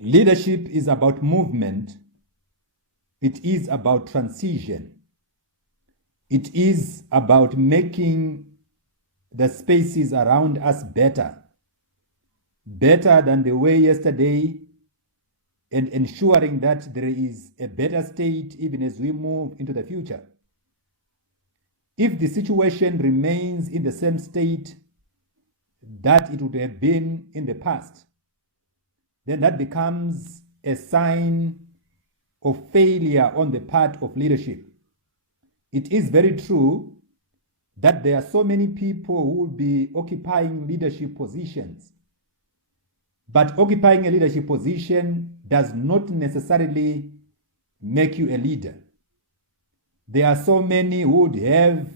Leadership is about movement. It is about transition. It is about making the spaces around us better than they were yesterday, and ensuring that there is a better state even as we move into the future. If the situation remains in the same state that it would have been in the past, then that becomes a sign of failure on the part of leadership. It is very true that there are so many people who will be occupying leadership positions. But occupying a leadership position does not necessarily make you a leader. There are so many who would have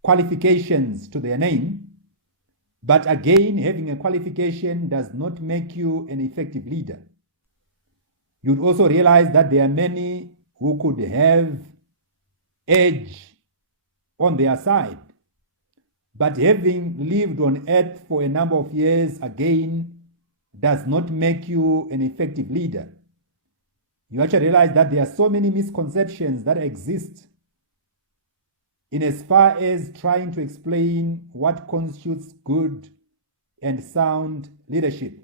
qualifications to their name, but again, having a qualification does not make you an effective leader. You'd also realize that there are many who could have edge on their side, but having lived on earth for a number of years, again, does not make you an effective leader. You actually realize that there are so many misconceptions that exist in as far as trying to explain what constitutes good and sound leadership.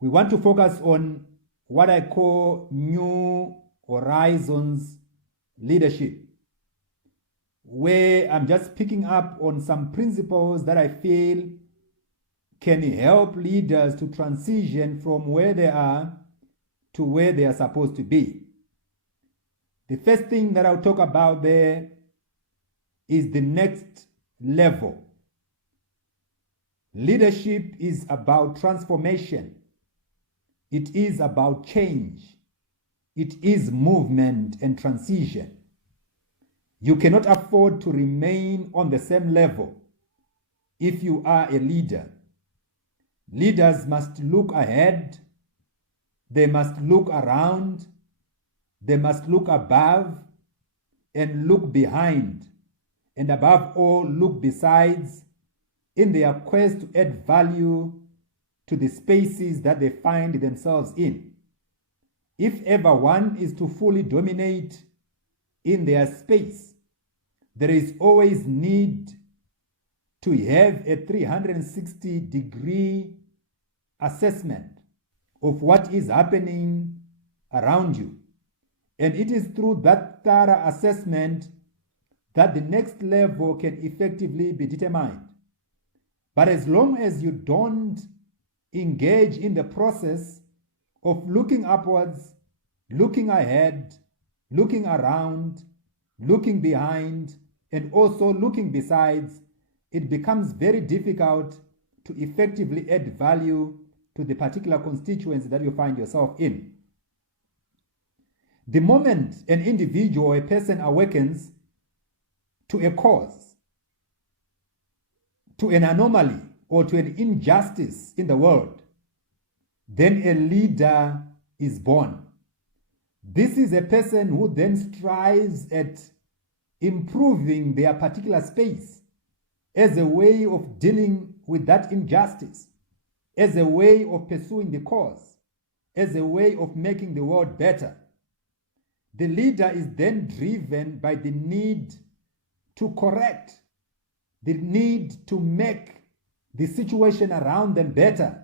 We want to focus on what I call New Horizons leadership, where I'm just picking up on some principles that I feel can help leaders to transition from where they are to where they are supposed to be. The first thing that I'll talk about there is the next level. Leadership is about transformation. It is about change. It is movement and transition. You cannot afford to remain on the same level if you are a leader. Leaders must look ahead. They must look around. They must look above and look behind. And above all, look besides in their quest to add value to the spaces that they find themselves in. If ever one is to fully dominate in their space, there is always need to have a 360-degree assessment of what is happening around you. And it is through that thorough assessment that the next level can effectively be determined. But as long as you don't engage in the process of looking upwards, looking ahead, looking around, looking behind, and also looking besides, it becomes very difficult to effectively add value to the particular constituency that you find yourself in. The moment an individual or a person awakens to a cause, to an anomaly, or to an injustice in the world, then a leader is born. This is a person who then strives at improving their particular space as a way of dealing with that injustice, as a way of pursuing the cause, as a way of making the world better. The leader is then driven by the need to correct, the need to make the situation around them better,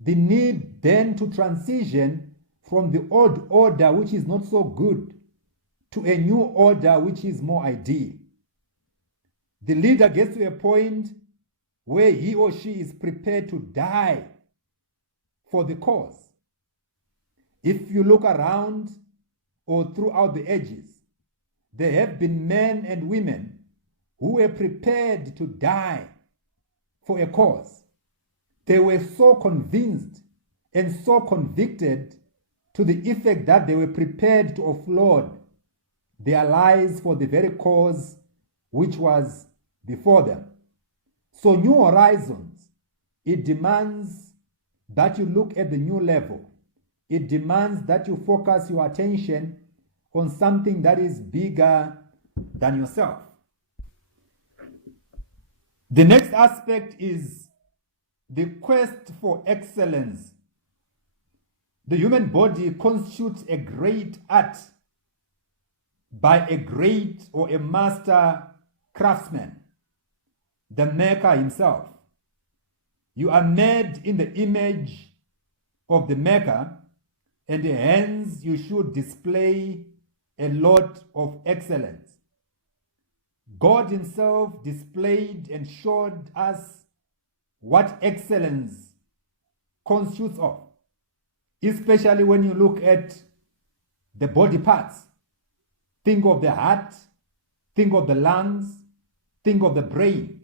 the need then to transition from the old order, which is not so good, to a new order, which is more ideal. The leader gets to a point where he or she is prepared to die for the cause. If you look around or throughout the ages, there have been men and women who were prepared to die for a cause. They were so convinced and so convicted to the effect that they were prepared to offload their lives for the very cause which was before them. So New Horizons, it demands that you look at the new level. It demands that you focus your attention on something that is bigger than yourself. The next aspect is the quest for excellence The human body constitutes a great art by a great or a master craftsman, the maker himself. You are made in the image of the maker, and hence you should display a lot of excellence. God himself displayed and showed us what excellence consists of, especially when you look at the body parts. Think of the heart, think of the lungs, think of the brain,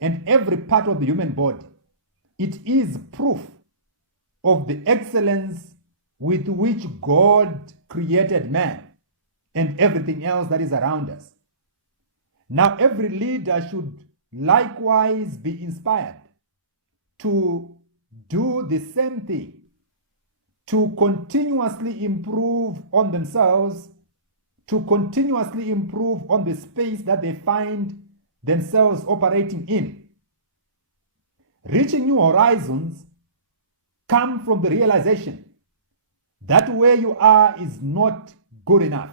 and every part of the human body. It is proof of the excellence with which God created man and everything else that is around us. Now, every leader should likewise be inspired to do the same thing, to continuously improve on themselves, to continuously improve on the space that they find themselves operating in. Reaching new horizons come from the realization that where you are is not good enough.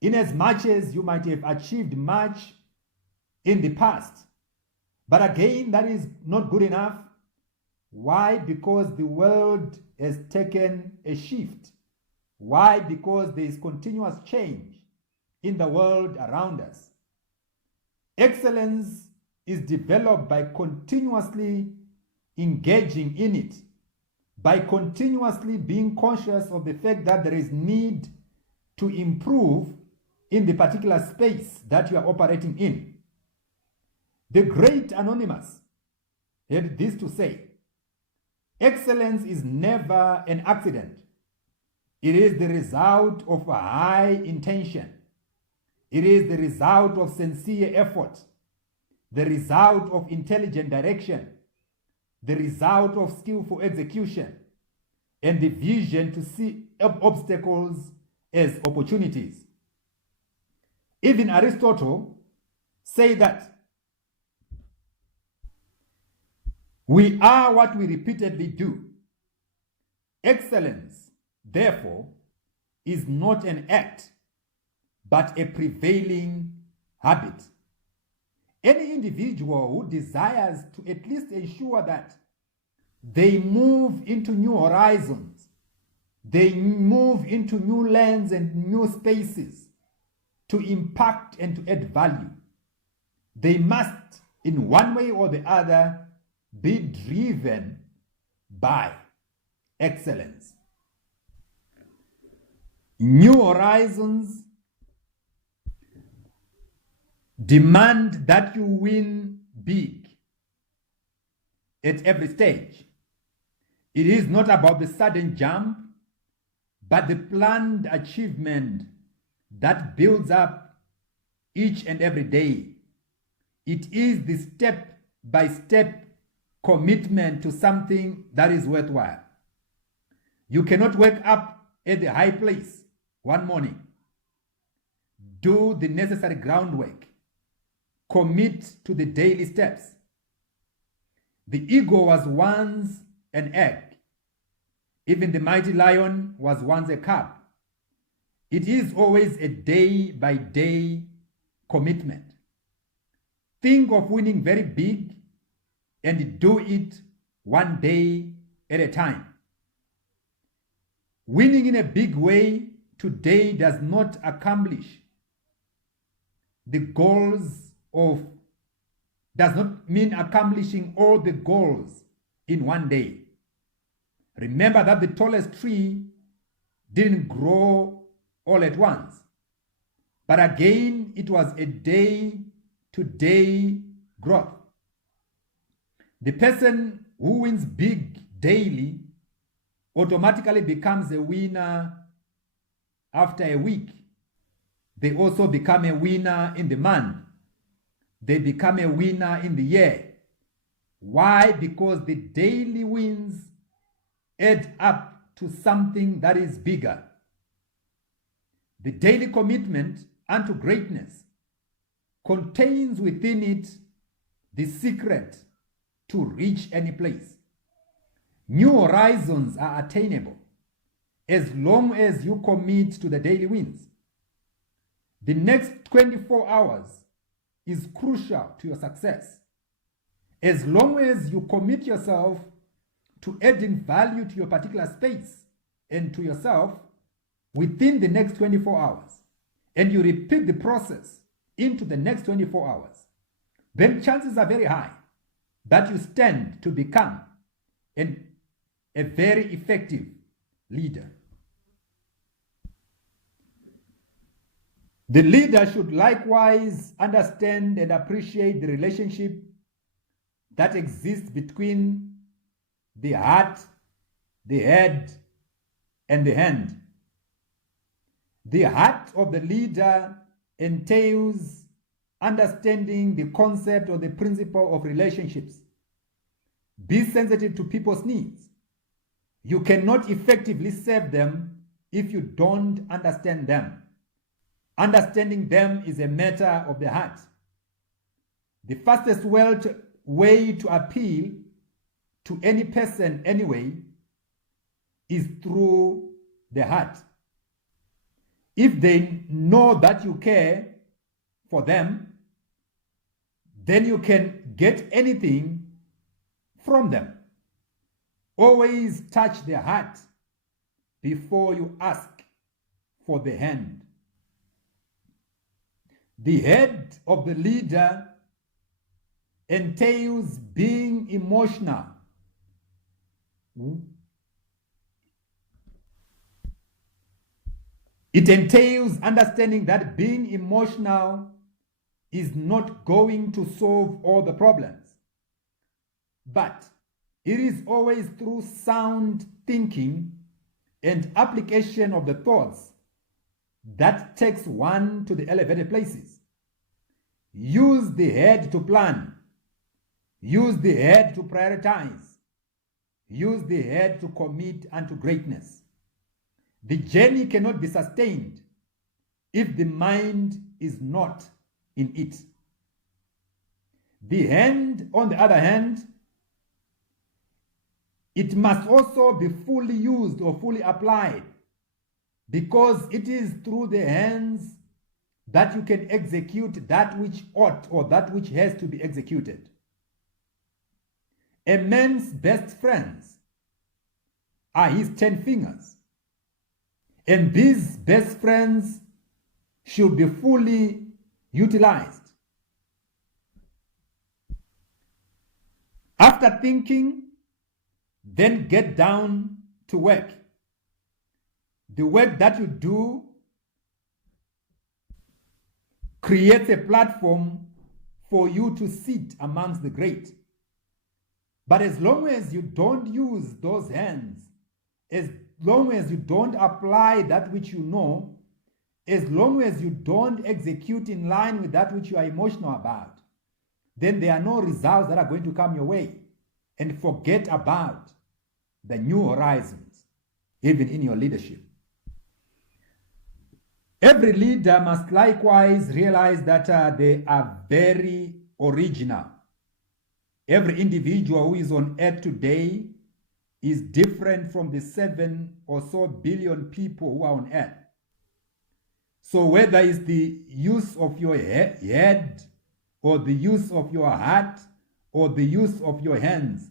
In as much as you might have achieved much in the past, but again, that is not good enough. Why? Because the world has taken a shift. Why? Because there is continuous change in the world around us. Excellence is developed by continuously engaging in it, by continuously being conscious of the fact that there is need to improve in the particular space that you are operating in. The great Anonymous had this to say: excellence is never an accident. It is the result of a high intention. It is the result of sincere effort, the result of intelligent direction, the result of skillful execution, and the vision to see obstacles as opportunities. Even Aristotle said that we are what we repeatedly do. Excellence, therefore, is not an act, but a prevailing habit. Any individual who desires to at least ensure that they move into new horizons, they move into new lands and new spaces to impact and to add value, they must, in one way or the other, be driven by excellence. New horizons demand that you win big at every stage. It is not about the sudden jump, but the planned achievement that builds up each and every day. It is the step-by-step commitment to something that is worthwhile. You cannot wake up at the high place one morning, do the necessary groundwork, commit to the daily steps. The ego was once an egg. Even the mighty lion was once a cub. It is always a day-by-day commitment. Think of winning very big and do it one day at a time. Winning in a big way today does not accomplish the goals of, does not mean accomplishing all the goals in one day. Remember that the tallest tree didn't grow all at once. But again, it was a day-to-day growth. The person who wins big daily automatically becomes a winner after a week. They also become a winner in the month. They become a winner in the year. Why? Because the daily wins add up to something that is bigger. The daily commitment unto greatness contains within it the secret to reach any place. New horizons are attainable as long as you commit to the daily wins. The next 24 hours is crucial to your success. As long as you commit yourself to adding value to your particular space and to yourself within the next 24 hours, and you repeat the process into the next 24 hours, then chances are very high that you stand to become a very effective leader. The leader should likewise understand and appreciate the relationship that exists between the heart, the head, and the hand. The heart of the leader entails understanding the concept or the principle of relationships. Be sensitive to people's needs. You cannot effectively serve them if you don't understand them. Understanding them is a matter of the heart. The fastest way to appeal to any person anyway is through the heart. If they know that you care for them, then you can get anything from them. Always touch their heart before you ask for the hand. The head of the leader entails being emotional. It entails understanding that being emotional is not going to solve all the problems, but it is always through sound thinking and application of the thoughts that takes one to the elevated places. Use the head to plan. Use the head to prioritize. Use the head to commit unto greatness. The journey cannot be sustained if the mind is not in it. The hand, on the other hand, it must also be fully used or fully applied, because it is through the hands that you can execute that which ought or that which has to be executed. A man's best friends are his 10 fingers, and these best friends should be fully utilized. After thinking, then get down to work. The work that you do creates a platform for you to sit amongst the great. But as long as you don't use those hands, as long as you don't apply that which you know, as long as you don't execute in line with that which you are emotional about, then there are no results that are going to come your way. And forget about the new horizons, even in your leadership. Every leader must likewise realize that they are very original. Every individual who is on earth today is different from the 7 or so billion people who are on earth. So whether it's the use of your head or the use of your heart or the use of your hands,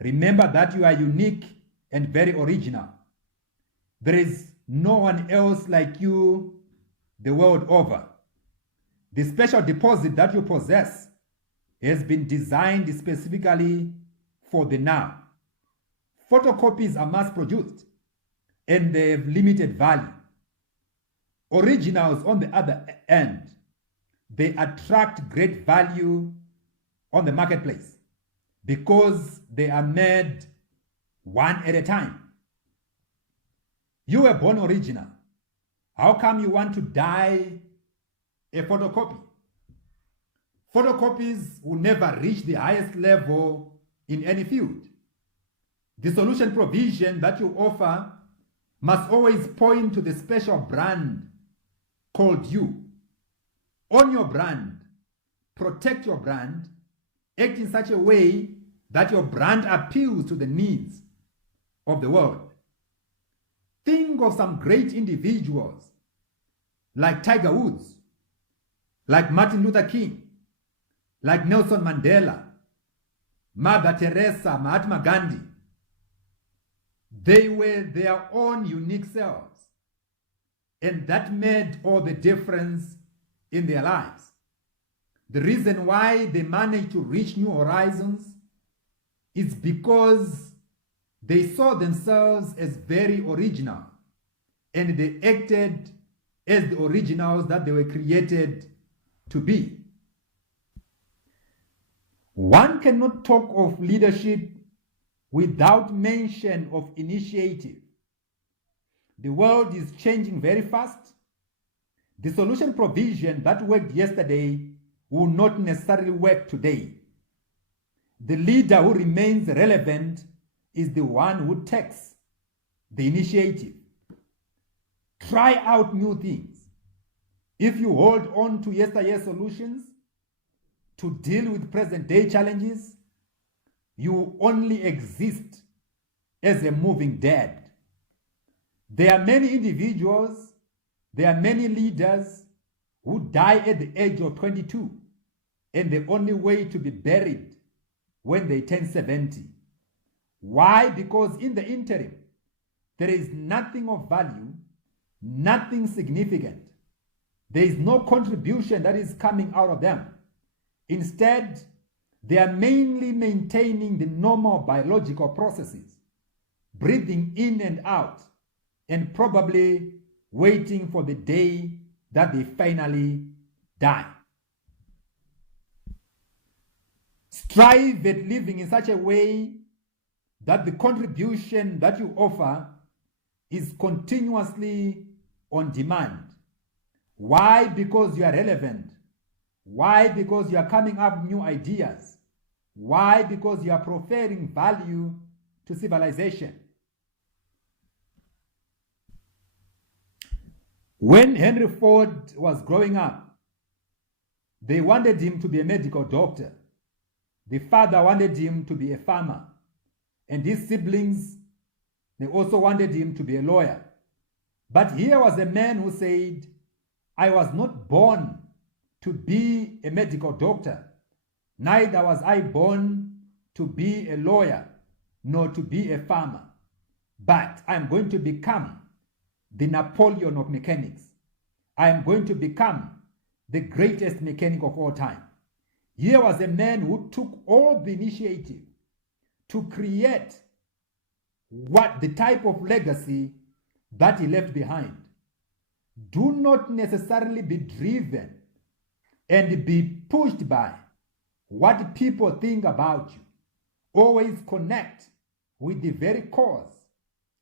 remember that you are unique and very original. There is no one else like you the world over. The special deposit that you possess has been designed specifically for the now. Photocopies are mass produced and they have limited value. Originals, on the other end, they attract great value on the marketplace because they are made one at a time. You were born original. How come you want to dye a photocopy? Photocopies will never reach the highest level in any field. The solution provision that you offer must always point to the special brand called you. Own your brand, protect your brand, act in such a way that your brand appeals to the needs of the world. Think of some great individuals like Tiger Woods, like Martin Luther King, like Nelson Mandela, Mother Teresa, Mahatma Gandhi. They were their own unique selves, and that made all the difference in their lives. The reason why they managed to reach new horizons is because they saw themselves as very original, and they acted as the originals that they were created to be. One cannot talk of leadership without mention of initiative. The world is changing very fast. The solution provision that worked yesterday will not necessarily work today. The leader who remains relevant is the one who takes the initiative. Try out new things. If you hold on to yesterday's solutions to deal with present-day challenges, you only exist as a moving dead. There are many individuals, there are many leaders who die at the age of 22, and the only way to be buried when they turn 70. Why? Because in the interim, there is nothing of value, nothing significant. There is no contribution that is coming out of them. Instead, they are mainly maintaining the normal biological processes, breathing in and out, and probably waiting for the day that they finally die. Strive at living in such a way that the contribution that you offer is continuously on demand. Why? Because you are relevant. Why? Because you are coming up with new ideas. Why? Because you are proffering value to civilization. When Henry Ford was growing up, they wanted him to be a medical doctor. The father wanted him to be a farmer. And his siblings, they also wanted him to be a lawyer. But here was a man who said, I was not born to be a medical doctor. Neither was I born to be a lawyer, nor to be a farmer. But I'm going to become the Napoleon of mechanics. I am going to become the greatest mechanic of all time. Here was a man who took all the initiative to create what the type of legacy that he left behind. Do not necessarily be driven and be pushed by what people think about you. Always connect with the very cause,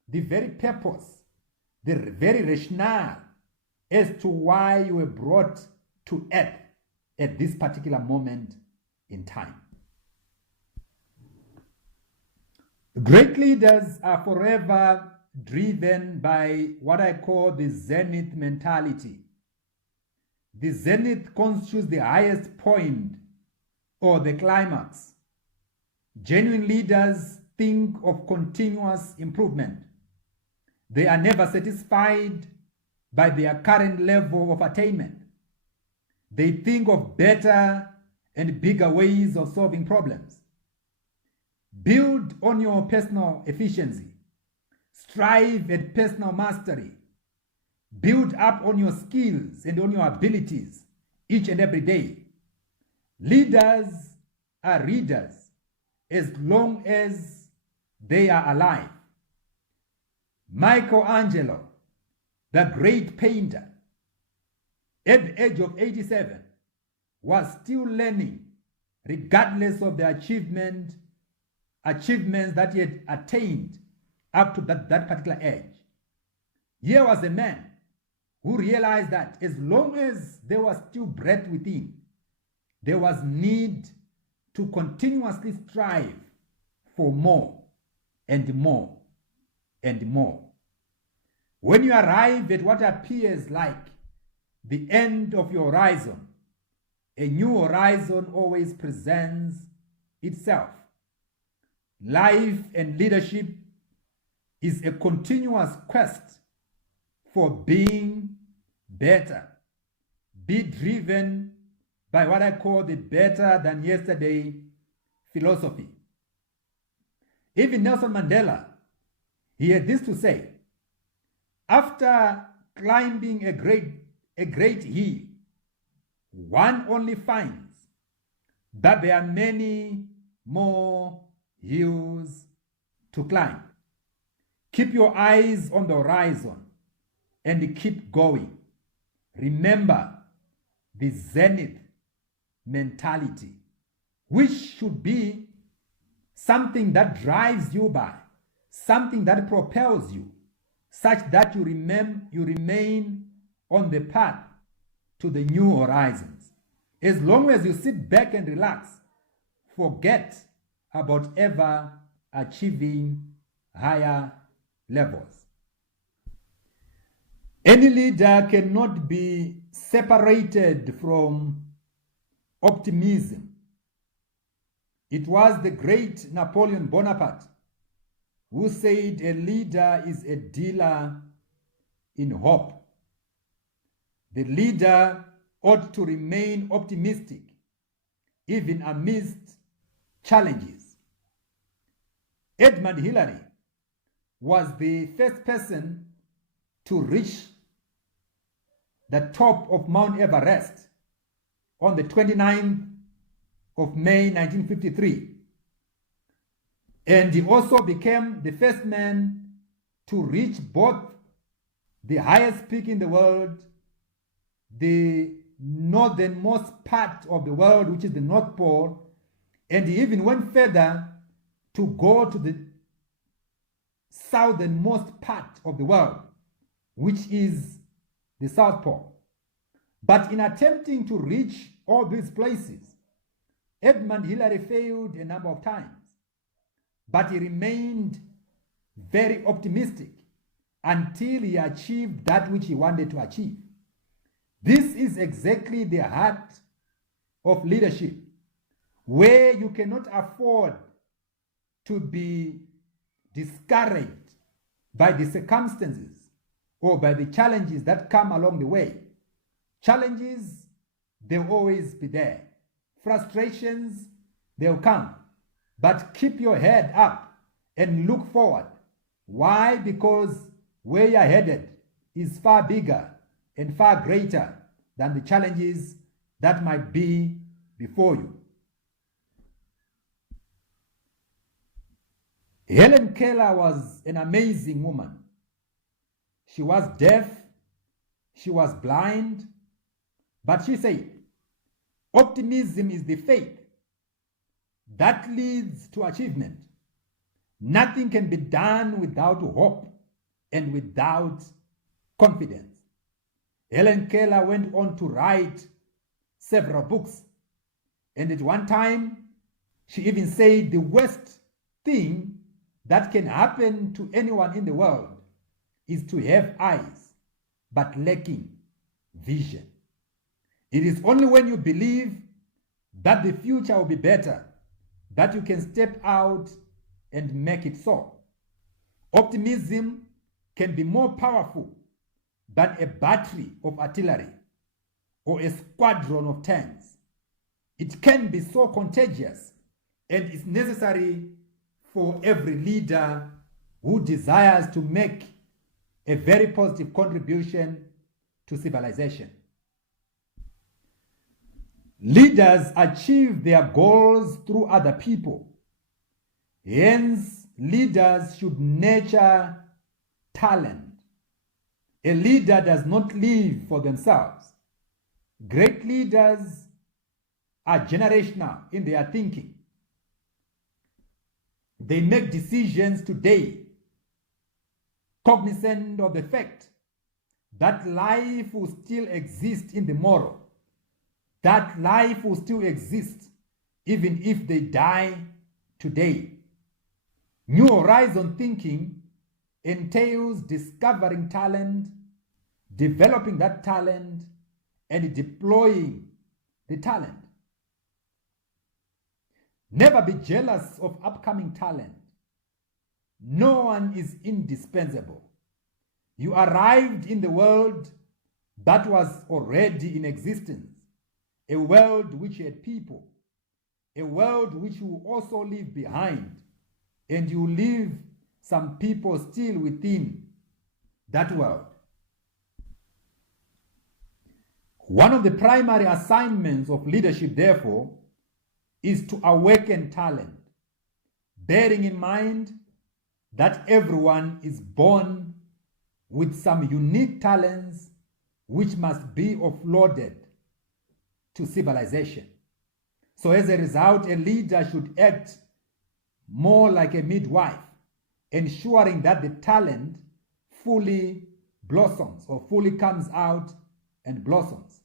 the very purpose, the very rationale as to why you were brought to earth at this particular moment in time. Great leaders are forever driven by what I call the zenith mentality. The zenith constitutes the highest point or the climax. Genuine leaders think of continuous improvement. They are never satisfied by their current level of attainment. They think of better and bigger ways of solving problems. Build on your personal efficiency. Strive at personal mastery. Build up on your skills and on your abilities each and every day. Leaders are readers as long as they are alive. Michelangelo, the great painter, at the age of 87, was still learning regardless of the achievements that he had attained up to that particular age. Here was a man who realized that as long as there was still breath within, there was need to continuously strive for more and more and more. When you arrive at what appears like the end of your horizon, a new horizon always presents itself. Life and leadership is a continuous quest for being better. Be driven by what I call the better than yesterday philosophy. Even Nelson Mandela, he had this to say: after climbing a great hill, one only finds that there are many more hills to climb. Keep your eyes on the horizon and keep going. Remember the zenith mentality, which should be something that drives you by, something that propels you, such that you remain on the path to the new horizons. As long as you sit back and relax, forget about ever achieving higher levels. Any leader cannot be separated from optimism. It was the great Napoleon Bonaparte who said a leader is a dealer in hope. The leader ought to remain optimistic even amidst challenges. Edmund Hillary was the first person to reach the top of Mount Everest on the 29th of May 1953. And he also became the first man to reach both the highest peak in the world, the northernmost part of the world, which is the North Pole, and he even went further to go to the southernmost part of the world, which is the South Pole. But in attempting to reach all these places, Edmund Hillary failed a number of times, but he remained very optimistic until he achieved that which he wanted to achieve. This is exactly the heart of leadership, where you cannot afford to be discouraged by the circumstances or by the challenges that come along the way. Challenges, they'll always be there. Frustrations, they'll come. But keep your head up and look forward. Why? Because where you're headed is far bigger and far greater than the challenges that might be before you. Helen Keller was an amazing woman. She was deaf, she was blind, but she said, optimism is the faith that leads to achievement. Nothing can be done without hope and without confidence. Helen Keller went on to write several books, and at one time she even said the worst thing that can happen to anyone in the world is to have eyes but lacking vision. It is only when you believe that the future will be better that you can step out and make it so. Optimism can be more powerful than a battery of artillery or a squadron of tanks. It can be so contagious and is necessary for every leader who desires to make a very positive contribution to civilization. Leaders achieve their goals through other people. Hence, leaders should nurture talent. A leader does not live for themselves. Great leaders are generational in their thinking. They make decisions today, cognizant of the fact that life will still exist in the morrow, that life will still exist even if they die today. New horizon thinking entails discovering talent, developing that talent, and deploying the talent. Never be jealous of upcoming talent. No one is indispensable. You arrived in the world that was already in existence, a world which had people, a world which you also leave behind, and you leave some people still within that world. One of the primary assignments of leadership, therefore, is to awaken talent, bearing in mind that everyone is born with some unique talents which must be offloaded to civilization. So as a result, a leader should act more like a midwife, ensuring that the talent fully blossoms or fully comes out and blossoms.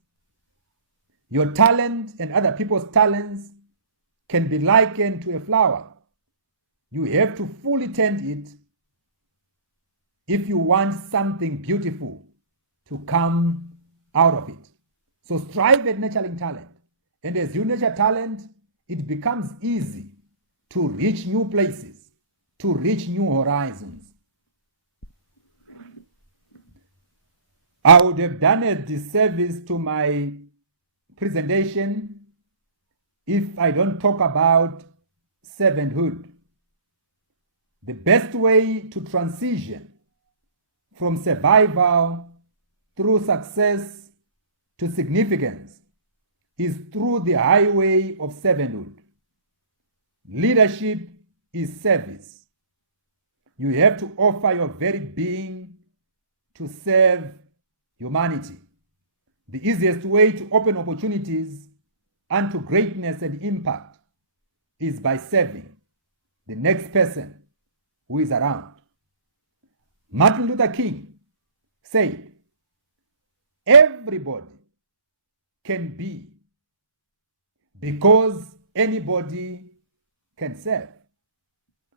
Your talent and other people's talents can be likened to a flower. You have to fully tend it if you want something beautiful to come out of it. So strive at nurturing talent. And as you nurture talent, it becomes easy to reach new places, to reach new horizons. I would have done a disservice to my presentation if I don't talk about servanthood. The best way to transition from survival through success to significance is through the highway of servanthood. Leadership is service. You have to offer your very being to serve humanity. The easiest way to open opportunities unto greatness and impact is by serving the next person who is around. Martin Luther King said, everybody can be because anybody can serve.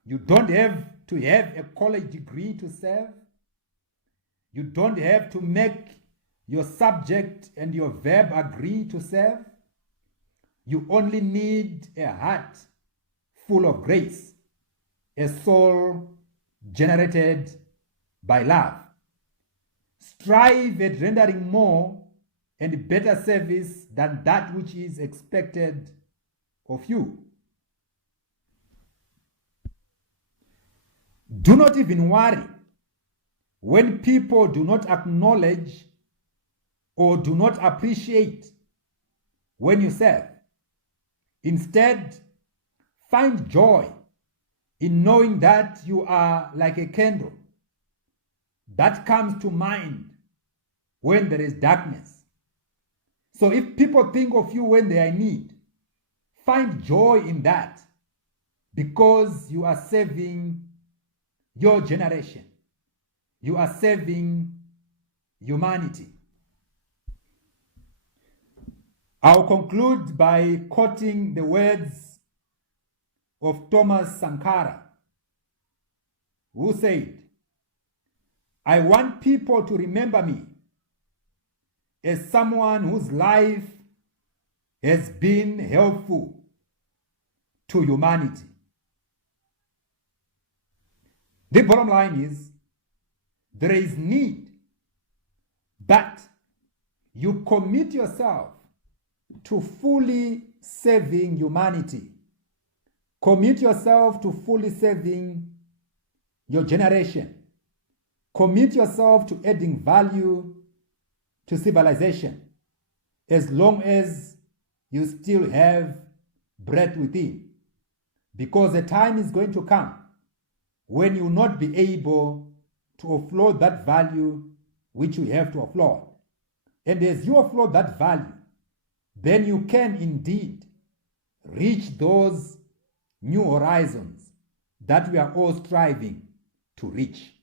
You don't have to have a college degree to serve. You don't have to make your subject and your verb agree to serve. You only need a heart full of grace, a soul generated by love. Strive at rendering more and better service than that which is expected of you. Do not even worry when people do not acknowledge or do not appreciate when you serve. Instead, find joy in knowing that you are like a candle that comes to mind when there is darkness. So if people think of you when they are in need, find joy in that because you are serving your generation. You are serving humanity. I'll conclude by quoting the words of Thomas Sankara, who said, I want people to remember me as someone whose life has been helpful to humanity. The bottom line is, there is need, but you commit yourself to fully serving humanity. Commit yourself to fully serving your generation. Commit yourself to adding value to civilization as long as you still have breath within. Because a time is going to come when you will not be able to offload that value which you have to offload. And as you offload that value, then you can indeed reach those new horizons that we are all striving to reach.